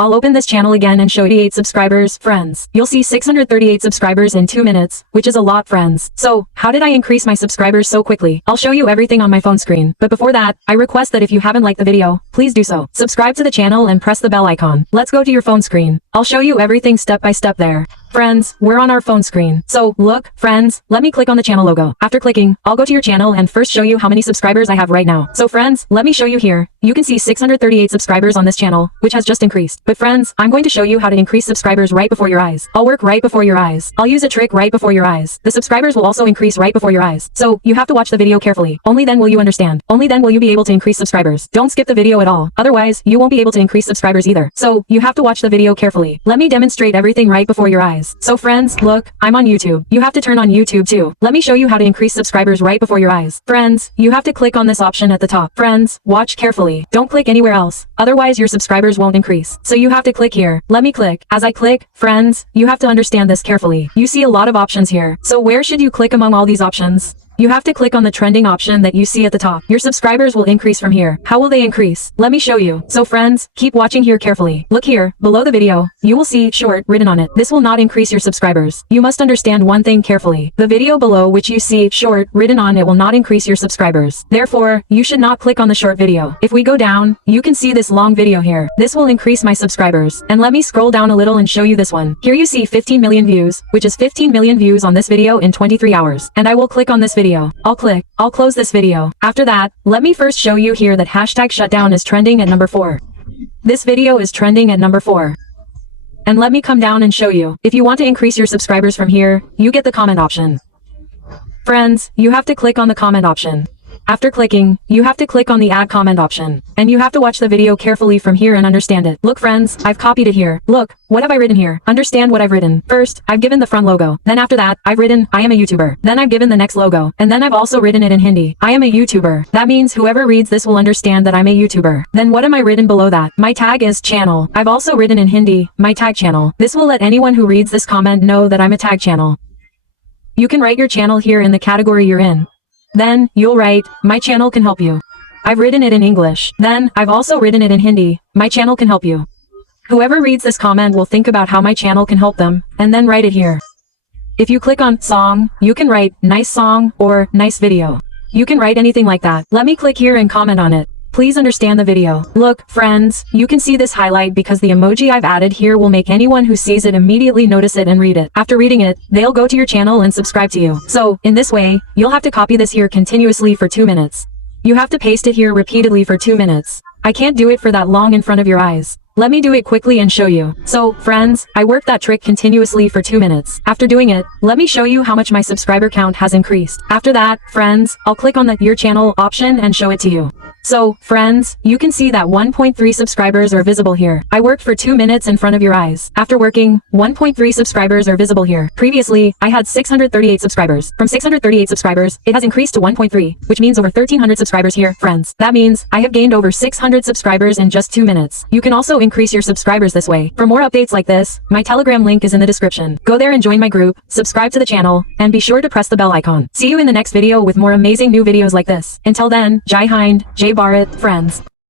I'll open this channel again and show 88 subscribers, friends. You'll see 638 subscribers in 2 minutes, which is a lot, friends. So, how did I increase my subscribers so quickly? I'll show you everything on my phone screen. But before that, I request that if you haven't liked the video, please do so. Subscribe to the channel and press the bell icon. Let's go to your phone screen. I'll show you everything step by step there. Friends, we're on our phone screen. So, look, friends, let me click on the channel logo. After clicking, I'll go to your channel and first show you how many subscribers I have right now. So friends, let me show you here. You can see 638 subscribers on this channel, which has just increased. But friends, I'm going to show you how to increase subscribers right before your eyes. I'll work right before your eyes. I'll use a trick right before your eyes. The subscribers will also increase right before your eyes. So, you have to watch the video carefully. Only then will you understand. Only then will you be able to increase subscribers. Don't skip the video at all. Otherwise, you won't be able to increase subscribers either. So, you have to watch the video carefully. Let me demonstrate everything right before your eyes. So friends, look, I'm on YouTube. You have to turn on YouTube too. Let me show you how to increase subscribers right before your eyes. Friends, you have to click on this option at the top. Friends, watch carefully. Don't click anywhere else. Otherwise your subscribers won't increase. So you have to click here. Let me click. As I click, friends, you have to understand this carefully. You see a lot of options here. So where should you click among all these options? You have to click on the trending option that you see at the top. Your subscribers will increase from here. How will they increase? Let me show you. So friends, keep watching here carefully. Look here, below the video, you will see short written on it. This will not increase your subscribers. You must understand one thing carefully. The video below which you see short written on it will not increase your subscribers. Therefore, you should not click on the short video. If we go down, you can see this long video here. This will increase my subscribers. And let me scroll down a little and show you this one. Here you see 15 million views, which is 15 million views on this video in 23 hours. And I will click on this video. I'll click. I'll close this video. After that, let me first show you here that hashtag shutdown is trending at number 4. This video is trending at number 4. And let me come down and show you. If you want to increase your subscribers from here, you get the comment option. Friends, you have to click on the comment option. After clicking, you have to click on the add comment option. And you have to watch the video carefully from here and understand it. Look friends, I've copied it here. Look, what have I written here? Understand what I've written. First, I've given the front logo. Then after that, I've written, I am a YouTuber. Then I've given the next logo. And then I've also written it in Hindi. I am a YouTuber. That means whoever reads this will understand that I'm a YouTuber. Then what am I written below that? My tag is channel. I've also written in Hindi, my tag channel. This will let anyone who reads this comment know that I'm a tag channel. You can write your channel here in the category you're in. Then, you'll write, my channel can help you. I've written it in English. Then, I've also written it in Hindi, my channel can help you. Whoever reads this comment will think about how my channel can help them, and then write it here. If you click on song, you can write nice song or nice video. You can write anything like that. Let me click here and comment on it. Please understand the video. Look, friends, you can see this highlight because the emoji I've added here will make anyone who sees it immediately notice it and read it. After reading it, they'll go to your channel and subscribe to you. So, in this way, you'll have to copy this here continuously for 2 minutes. You have to paste it here repeatedly for 2 minutes. I can't do it for that long in front of your eyes. Let me do it quickly and show you. So, friends, I worked that trick continuously for 2 minutes. After doing it, let me show you how much my subscriber count has increased. After that, friends, I'll click on the Your Channel option and show it to you. So, friends, you can see that 1.3 subscribers are visible here. I worked for 2 minutes in front of your eyes. After working, 1.3 subscribers are visible here. Previously, I had 638 subscribers. From 638 subscribers, it has increased to 1.3, which means over 1,300 subscribers here, friends. That means, I have gained over 600 subscribers in just 2 minutes. You can also increase your subscribers this way. For more updates like this, my Telegram link is in the description. Go there and join my group, subscribe to the channel, and be sure to press the bell icon. See you in the next video with more amazing new videos like this. Until then, Jai Hind, Jai Bharat, friends.